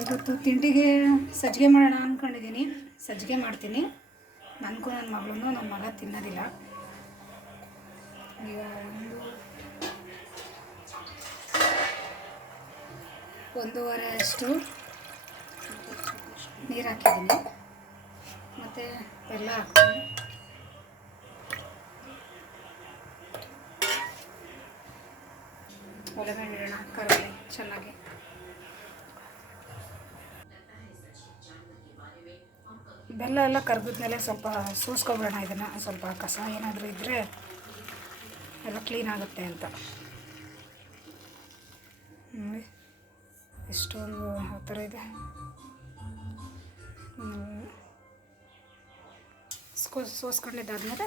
ಇವತ್ತು ತಿಂಡಿಗೆ ಸಜ್ಜಿಗೆ ಮಾಡೋಣ ಅಂದ್ಕೊಂಡಿದ್ದೀನಿ. ಸಜ್ಜಿಗೆ ಮಾಡ್ತೀನಿ. ನನಗೂ ನನ್ನ ಮಗಳೂ ನನ್ನ ಮಗ ತಿನ್ನೋದಿಲ್ಲ. ಈಗ ಒಂದೂವರೆ ಅಷ್ಟು ನೀರು ಹಾಕಿದ್ದೀನಿ ಮತ್ತು ಬೆಲ್ಲ ಹಾಕ್ತೀನಿ. ಒಲೆ ಮೇಲೆ ಇಡೋಣ, ಕರಗಲಿ ಚೆನ್ನಾಗಿ. ಬೆಲ್ಲ ಎಲ್ಲ ಕರಗಿದ್ಮೇಲೆ ಸ್ವಲ್ಪ ಸೋಸ್ಕೊಬಿಡೋಣ. ಇದನ್ನು ಸ್ವಲ್ಪ ಕಸ ಏನಾದರೂ ಇದ್ದರೆ ಎಲ್ಲ ಕ್ಲೀನ್ ಆಗುತ್ತೆ ಅಂತ. ನೋಡಿ ಎಷ್ಟೊಂದು ಆ ಥರ ಇದೆ. ಸೋಸ್ಕೊಂಡಿದ್ದಾದಮೇಲೆ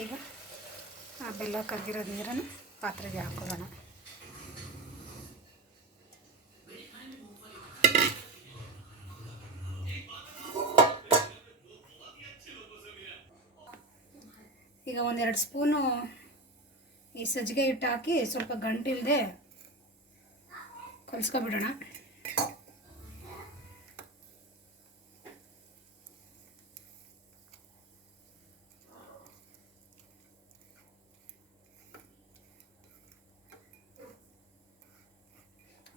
ಈಗ ಆ ಬೆಲ್ಲ ಕರಗಿರೋ ನೀರನ್ನು ಪಾತ್ರೆಗೆ ಹಾಕೊಳ್ಳೋಣ. ಈಗ 1-2 ಸ್ಪೂನು ಈ ಸಜ್ಜಿಗೆ ಹಿಟ್ಟು ಹಾಕಿ ಸ್ವಲ್ಪ ಗಂಟಿಲ್ಲದೆ ಕಲಿಸ್ಕೊಬಿಡೋಣ.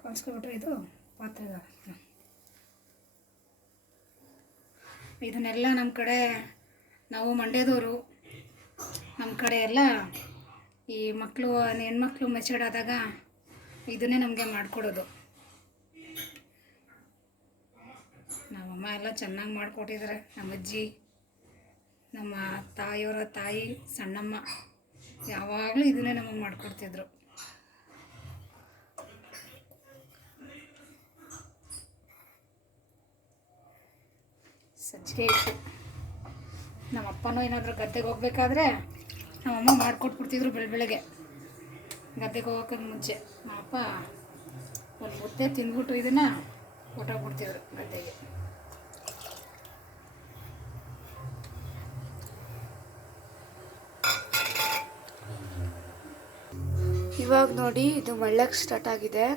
ಕಲಿಸ್ಕೊಬಿಟ್ರೆ ಇದು ಪಾತ್ರೆಗೆ ಇದನ್ನೆಲ್ಲ ನಮ್ಮ ಕಡೆ, ನಾವು ಮಂಡ್ಯದವರು, ನಮ್ಮ ಕಡೆ ಎಲ್ಲ ಈ ಮಕ್ಕಳು ಹೆಣ್ಮಕ್ಳು ಮೆಚೂರ್ಡ್ ಆದಾಗ ಇದನ್ನೇ ನಮಗೆ ಮಾಡಿಕೊಡೋದು. ನಮ್ಮಮ್ಮ ಎಲ್ಲ ಚೆನ್ನಾಗಿ ಮಾಡಿಕೊಟ್ಟಿದ್ದಾರೆ. ನಮ್ಮ ಅಜ್ಜಿ, ನಮ್ಮ ತಾಯಿಯವರ ತಾಯಿ, ಸಣ್ಣಮ್ಮ ಯಾವಾಗಲೂ ಇದನ್ನೇ ನಮಗೆ ಮಾಡಿಕೊಡ್ತಿದ್ರು. ಸಜ್ಜಿಗೆ ಹಿಟ್ಟು ನಮ್ಮಪ್ಪನೂ ಏನಾದರೂ ಗದ್ದೆಗೆ ಹೋಗ್ಬೇಕಾದ್ರೆ ನಮ್ಮಮ್ಮ ಮಾಡಿಕೊಟ್ಬಿಡ್ತಿದ್ರು. ಬೆಳಗ್ಗೆ ಗದ್ದೆಗೆ ಹೋಗೋಕ್ಕೆ ಮುಂಚೆ ನಮ್ಮಪ್ಪ ಒಂದು ಮುದ್ದೆ ತಿಂದ್ಬಿಟ್ಟು ಇದನ್ನು ಹೊಟ್ಟೋಗ್ಬಿಡ್ತಿದ್ರು ಗದ್ದೆಗೆ. ಇವಾಗ ನೋಡಿ ಇದು ಮಳ್ಳಕ್ಕೆ ಸ್ಟಾರ್ಟ್ ಆಗಿದೆ.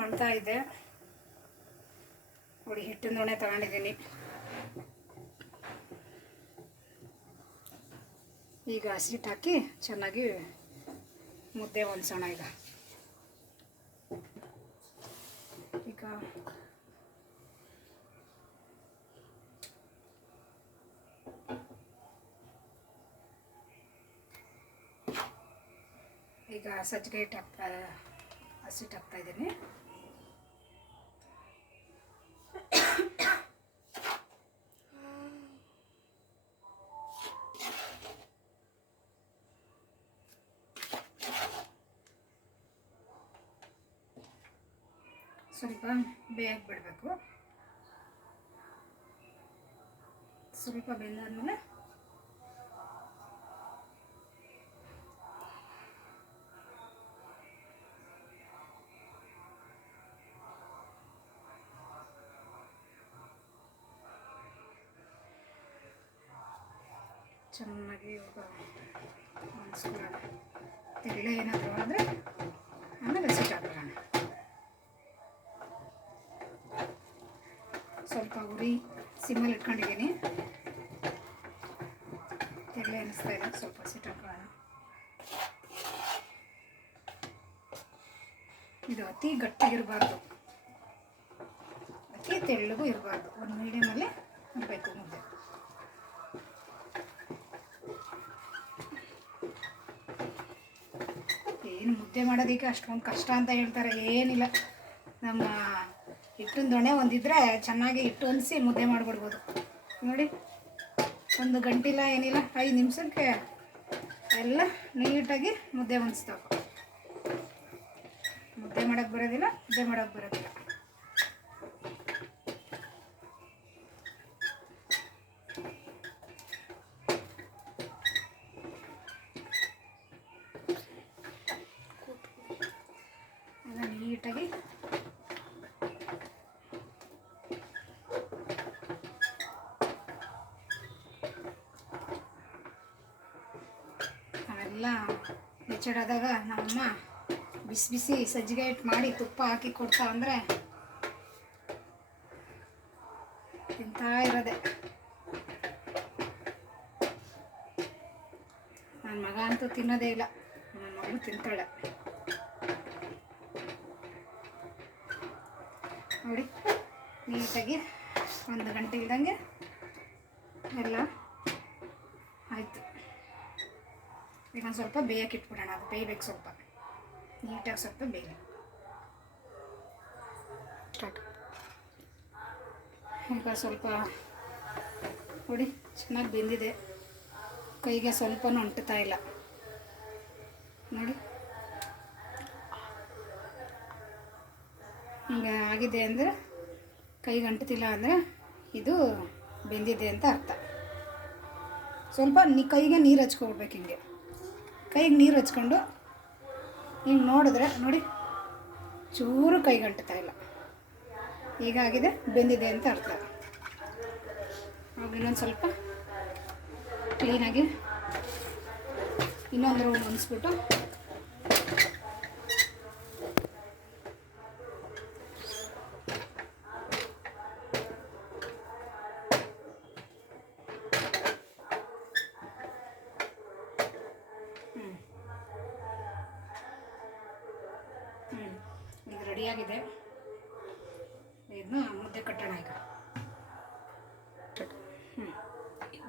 ಮಾಡ್ತಾ ಇದೆ ನೋಡಿ. ಹಿಟ್ಟಿನ ದೊಣ್ಣೆ ತಗೊಂಡಿದ್ದೀನಿ. ಈಗ ಹಸಿಟ್ಟು ಹಾಕಿ ಚೆನ್ನಾಗಿ ಮುದ್ದೆ ಹೊಲ್ಸೋಣ. ಈಗ ಸಜ್ಜಿಗೆ ಹಿಟ್ಟು ಹಸಿಟ್ಟು ಹಾಕ್ತಾಯಿದ್ದೀನಿ. ಸ್ವಲ್ಪ ಬೇಗ ಬಿಡಬೇಕು. ಸ್ವಲ್ಪ ಬೆಂದಾದ್ಮೇಲೆ ಚೆನ್ನಾಗಿ ಹೊಂದಿಸ್ಕೊಳ್ಳೋಣ. ತೆಳ್ಳೆ ಏನಾದರೂ ಆದರೆ ಆಮೇಲೆ ಹಸಿಟ್ಟು ಹಾಕೋಣ. ಸ್ವಲ್ಪ ಉರಿ ಸಿಮ್ಮಲ್ಲಿ ಇಟ್ಕೊಂಡಿದ್ದೀನಿ. ತೆಳ್ಳೆ ಅನ್ನಿಸ್ತಾ ಇಲ್ಲ, ಸ್ವಲ್ಪ ಹಸಿಟ್ಟು ಹಾಕೋಣ. ಇದು ಅತಿ ಗಟ್ಟಿಗಿರಬಾರ್ದು, ಅತಿ ತೆಳ್ಳಗೂ ಇರಬಾರ್ದು. ಒಂದು ಮೀಡಿಯಮಲ್ಲಿ ಇರಬೇಕು ಮುದ್ದೆ. ಏನು ಮುದ್ದೆ ಮಾಡೋದಕ್ಕೆ ಅಷ್ಟೊಂದು ಕಷ್ಟ ಅಂತ ಹೇಳ್ತಾರೆ, ಏನಿಲ್ಲ. ನಮ್ಮ ಹಿಟ್ಟಿನ ದೊಣ್ಣೆ ಒಂದಿದ್ರೆ ಚೆನ್ನಾಗಿ ಹಿಟ್ಟು ಹೊಂದಿಸಿ ಮುದ್ದೆ ಮಾಡಿಬಿಡ್ಬೋದು. ನೋಡಿ, ಒಂದು ಗಂಟಿಲ್ಲ ಏನಿಲ್ಲ, 5 ನಿಮಿಷಕ್ಕೆ ಎಲ್ಲ ನೀಟಾಗಿ ಮುದ್ದೆ ಹೊಂದಿಸ್ತಾವೆ. ಮುದ್ದೆ ಮಾಡೋಕ್ಕೆ ಬರೋದಿಲ್ಲ, ಮುದ್ದೆ ಮಾಡೋಕ್ಕೆ ಬರೋದಿಲ್ಲ. ನೀಟಾಗಿ ಎಲ್ಲ ನೆಚ್ಚಡಾದಾಗ ನಮ್ಮಮ್ಮ ಬಿಸಿ ಬಿಸಿ ಸಜ್ಜಿಗೆ ಹಿಟ್ಟು ಮಾಡಿ ತುಪ್ಪ ಹಾಕಿ ಕೊಡ್ತಾ ಅಂದರೆ ತಿಂತಾ ಇರೋದೆ. ನನ್ನ ಮಗ ಅಂತೂ ತಿನ್ನೋದೇ ಇಲ್ಲ, ನನ್ನ ಮಗಳು ತಿಂತಾಳೆ ನೋಡಿ. ನೀಟಾಗಿ 1 ಗಂಟೆ ಇಲ್ದಂಗೆ ಎಲ್ಲ ಆಯಿತು. ಈಗ ಒಂದು ಸ್ವಲ್ಪ ಬೇಯಕ್ಕೆ ಇಟ್ಬಿಡೋಣ, ಅದು ಬೇಯಬೇಕು ಸ್ವಲ್ಪ ನೀಟಾಗಿ, ಸ್ವಲ್ಪ ಬೇಯ ಸ್ಟಾರ್ಟ್. ಈಗ ಸ್ವಲ್ಪ ನೋಡಿ ಚೆನ್ನಾಗಿ ಬೆಂದಿದೆ, ಕೈಗೆ ಸ್ವಲ್ಪನೂ ಅಂಟುತ್ತಾ ಇಲ್ಲ ನೋಡಿ. ಹಿಂಗೆ ಆಗಿದೆ ಅಂದರೆ ಕೈಗೆ ಅಂಟುತ್ತಿಲ್ಲ ಅಂದರೆ ಇದು ಬೆಂದಿದೆ ಅಂತ ಅರ್ಥ. ಸ್ವಲ್ಪ ಕೈಗೆ ನೀರು ಹಚ್ಕೊಬಿಡ್ಬೇಕು, ಹಿಂಗೆ ಕೈಗೆ ನೀರು ಹಚ್ಕೊಂಡು ಹಿಂಗೆ ನೋಡಿದ್ರೆ ನೋಡಿ ಚೂರು ಕೈಗೆ ಅಂಟುತ್ತಾ ಇಲ್ಲ, ಹೀಗಾಗಿದೆ ಬೆಂದಿದೆ ಅಂತ ಅರ್ಥ. ಆಗ ಇನ್ನೊಂದು ಸ್ವಲ್ಪ ಕ್ಲೀನಾಗಿ ಇನ್ನೊಂದು ರೌಂಡ್ ಹೊಂದಿಸ್ಬಿಟ್ಟು ಈಗ ರೆಡಿಯಾಗಿದೆ. ಇದನ್ನ ಮುದ್ದೆ ಕಟ್ಟೋಣ ಈಗ.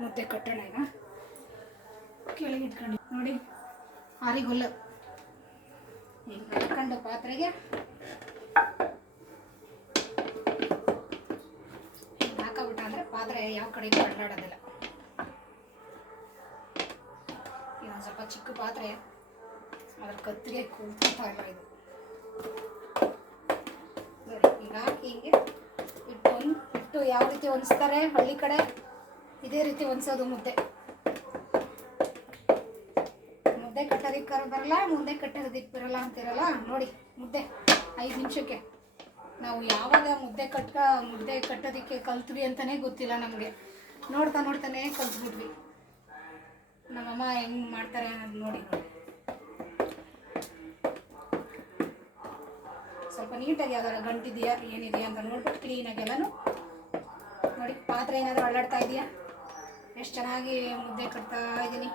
ಮುದ್ದೆ ಕಟ್ಟೋಣ ಈಗ. ಕೆಳಗೆ ಇಟ್ಕೊಂಡು ನೋಡಿ ಆರಿಗೊಲ್ಲು ಹಿಂಗೆ ಇಟ್ಕೊಂಡು ಪಾತ್ರೆಗೆ ಹಿಂಗೆ ಹಾಕಬಿಟ್ಟ ಅಂದರೆ ಪಾತ್ರೆ ಯಾವ ಕಡೆಗೂ ಅಡ್ಡಾಡೋದಿಲ್ಲ. ಇದೊಂದು ಸ್ವಲ್ಪ ಚಿಕ್ಕ ಪಾತ್ರೆ, ಅದ್ರ ಕತ್ತಿಗೆ ಕೂತ್ಕೊತಾ ಇಲ್ಲ ಇದು ನೋಡಿ. ಈಗ ಹಾಕಿ ಹಿಂಗೆ ಇಟ್ಟು ಯಾವ ರೀತಿ ಹೊಂದಿಸ್ತಾರೆ ಹಳ್ಳಿ ಕಡೆ, ಇದೇ ರೀತಿ ಹೊಂದಿಸೋದು ಮುದ್ದೆ. ಮುದ್ದೆ ಕಟ್ಟೋದಕ್ಕೆ ಬರಲ್ಲ, ಮುದ್ದೆ ಕಟ್ಟೋದಕ್ಕೆ ಬರಲ್ಲ ಅಂತಿರಲ್ಲ ನೋಡಿ. ಮುದ್ದೆ 5 ನಿಮಿಷಕ್ಕೆ ನಾವು ಯಾವಾಗ ಮುದ್ದೆ ಕಟ್ಟೋದಕ್ಕೆ ಕಲ್ತ್ವಿ ಅಂತಲೇ ಗೊತ್ತಿಲ್ಲ ನಮಗೆ. ನೋಡ್ತಾನೆ ಕಲ್ತ್ಬಿಟ್ವಿ. ನಮ್ಮಮ್ಮ ಹೆಂಗೆ ಮಾಡ್ತಾರೆ ಅನ್ನೋದು ನೋಡಿ. ಸ್ವಲ್ಪ ನೀಟಾಗಿ ಯಾವ್ದಾರ ಗಂಟಿದೆಯಾ ಏನಿದೆಯಾ ಅಂತ ನೋಡ್ಬಿಟ್ಟು ಕ್ಲೀನಾಗಿ ಎಲ್ಲನೂ ನೋಡಿ. ಪಾತ್ರೆ ಏನಾದರೂ ಅಳ್ಳಾಡ್ತಾ ಇದೆಯಾ, ಎಷ್ಟು ಚೆನ್ನಾಗಿ ಮುದ್ದೆ ಕಟ್ತಾ ಇದ್ದೀನಿ.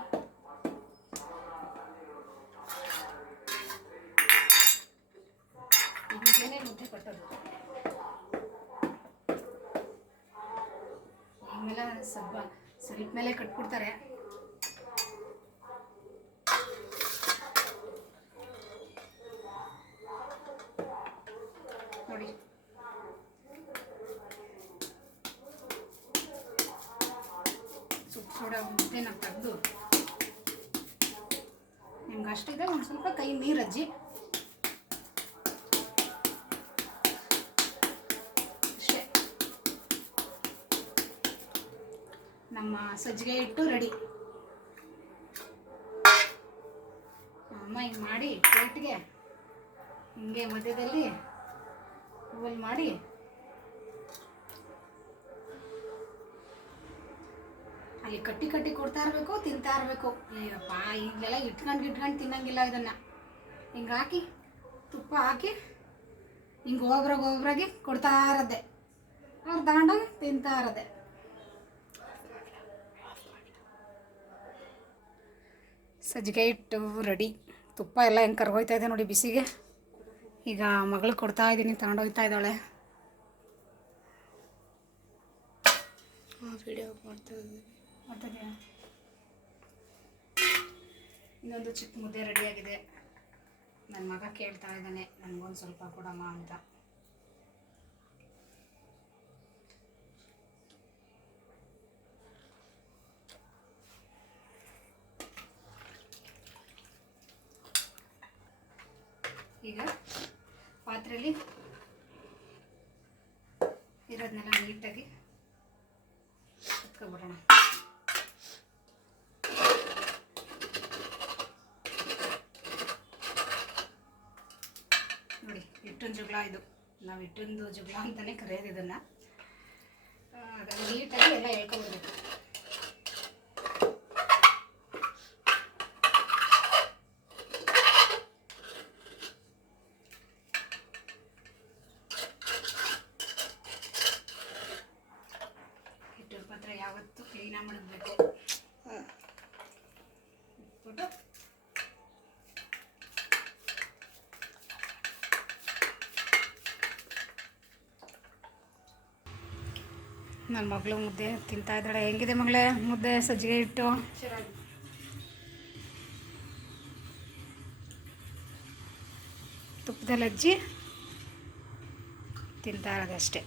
ಹೀಗೇನೆ ಮುದ್ದೆ ಕಟ್ಟೋದು. ಈಗೆಲ್ಲ ಸ್ವಲ್ಪ ಮೇಲೆ ಕಟ್ಬಿಡ್ತಾರೆ. ನೋಡಿ ಸೋಡ ಮುದ್ದೆನ ತೆಗೆದು ನಿಮ್ಗೆ ಅಷ್ಟಿದೆ, ಒಂದು ಸ್ವಲ್ಪ ಕೈ ನೀರು ಹಚ್ಚಿ ಅಷ್ಟೇ. ನಮ್ಮ ಸಜ್ಜಿಗೆ ಹಿಟ್ಟು ರೆಡಿ. ಅಮ್ಮ ಹಿಂಗೆ ಮಾಡಿ ಪ್ಲೇಟ್ಗೆ ಹಿಂಗೆ ಮಧ್ಯದಲ್ಲಿ ಹೂವಲ್ಲಿ ಮಾಡಿ ಅಲ್ಲಿ ಕಟ್ಟಿ ಕೊಡ್ತಾ ಇರಬೇಕು, ತಿಂತಾ ಇರಬೇಕು. ಅಯ್ಯಪ್ಪ ಈಗೆಲ್ಲ ಇಟ್ಕೊಂಡು ತಿನ್ನಂಗಿಲ್ಲ. ಇದನ್ನು ಹಿಂಗೆ ಹಾಕಿ ತುಪ್ಪ ಹಾಕಿ ಹಿಂಗೆ ಒಬ್ರಾಗಿ ಕೊಡ್ತಾ ಇರೋದೆ, ಅವ್ರು ತಗೊಂಡೋಗಿ ತಿಂತಾ ಇರೋದೆ. ಸಜ್ಜಿಗೆ ಹಿಟ್ಟು ರೆಡಿ. ತುಪ್ಪ ಎಲ್ಲ ಹೆಂಗೆ ಕರ್ಗೋಯ್ತಾ ಇದೆ ನೋಡಿ ಬಿಸಿಗೆ. ಈಗ ಮಗಳು ಕೊಡ್ತಾ ಇದ್ದೀನಿ, ತಗೊಂಡೋಗ್ತಾ ಇದ್ದಾಳೆ. ವಿಡಿಯೋ ಮಾಡ್ತಿದ್ದೀನಿ. ಇನ್ನೊಂದು ಚಿಕ್ಕ ಮುದ್ದೆ ರೆಡಿಯಾಗಿದೆ. ನನ್ನ ಮಗ ಕೇಳ್ತಾ ಇದ್ದಾನೆ ನನಗೊಂದು ಸ್ವಲ್ಪ ಕೊಡಮ್ಮ ಅಂತ. ಈಗ ಪಾತ್ರೆಯಲ್ಲಿ ಇರೋದನ್ನೆಲ್ಲ ನೀಟಾಗಿ ಎತ್ಕೊಬಿಡೋಣ. ನೋಡಿ ಹಿಟ್ಟಿನ ಜುಗ್ಲ ಇದು, ನಾವು ಹಿಟ್ಟಿನ ಜುಗ್ಲ ಅಂತಲೇ ಕರೆಯೋದು ಇದನ್ನು. ಅದನ್ನು ನೀಟಾಗಿ ಎಲ್ಲ ಹೇಳ್ಕೊಬಿಡ್ಬೇಕು. ದಿನ ಮಡಗಬೇಕು. ಇಟ್ಬಿಟ್ಟು ನನ್ನ ಮಗಳು ಮುದ್ದೆ ತಿಂತಾ ಇದ್ದಾಳೆ. ಹೆಂಗಿದೆ ಮಗಳೇ ಮುದ್ದೆ ಸಜ್ಜಿಗೆ ಇಟ್ಟು? ತುಪ್ಪದಲ್ಲಿ ಹಚ್ಚಿ ತಿಂತಾ ಇರೋದಷ್ಟೇ.